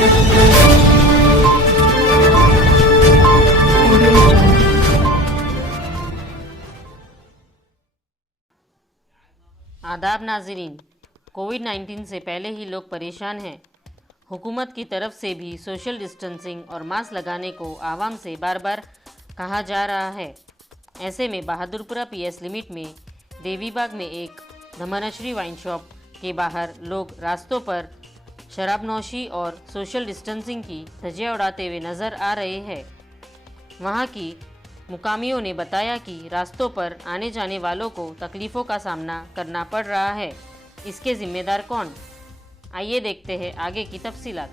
आदाब नाज़रीन, कोविड-19 से पहले ही लोग परेशान हैं। हुकूमत की तरफ से भी सोशल डिस्टेंसिंग और मास्क लगाने को आवाम से बार बार कहा जा रहा है। ऐसे में बहादुरपुरा पीएस लिमिट में देवीबाग में एक धमानश्री वाइन शॉप के बाहर लोग रास्तों पर शराबनोशी और सोशल डिस्टेंसिंग की धज्जियां उड़ाते हुए नज़र आ रहे हैं। वहां की मुकामियों ने बताया कि रास्तों पर आने जाने वालों को तकलीफ़ों का सामना करना पड़ रहा है। इसके जिम्मेदार कौन? आइए देखते हैं आगे की तफसीलात।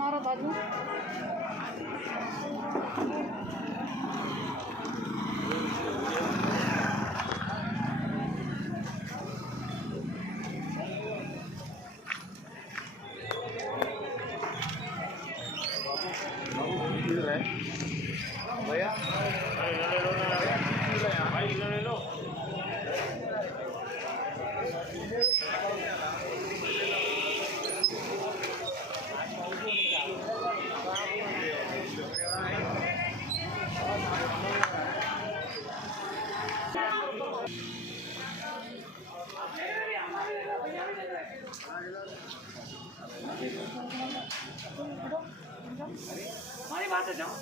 मारो बाजू भैया हमारी बात है जाओ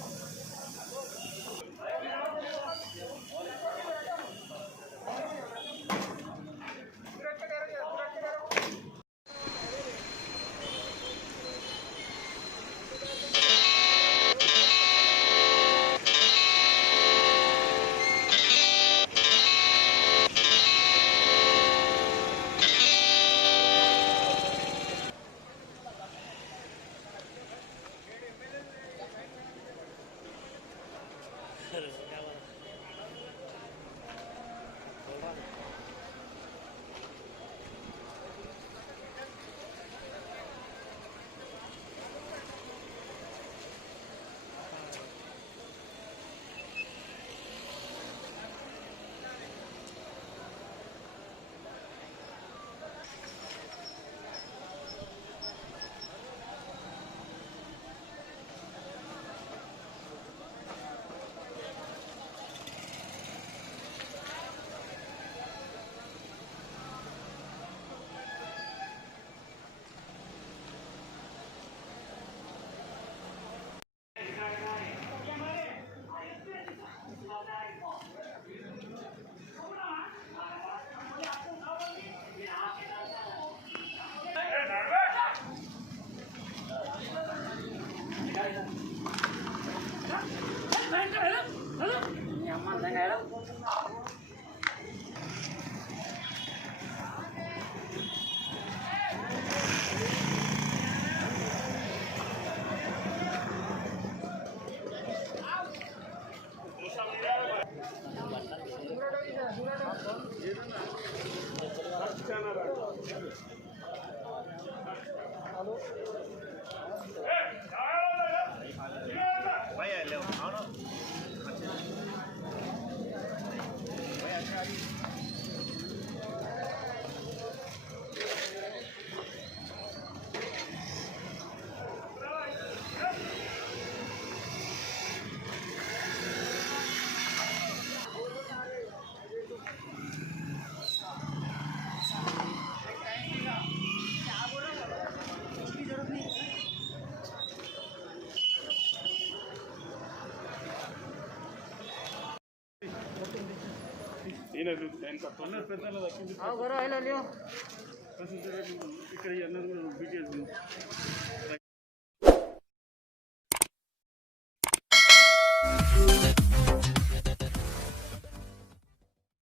ఇక్కడ అన్నది కూడా డీటెయిల్స్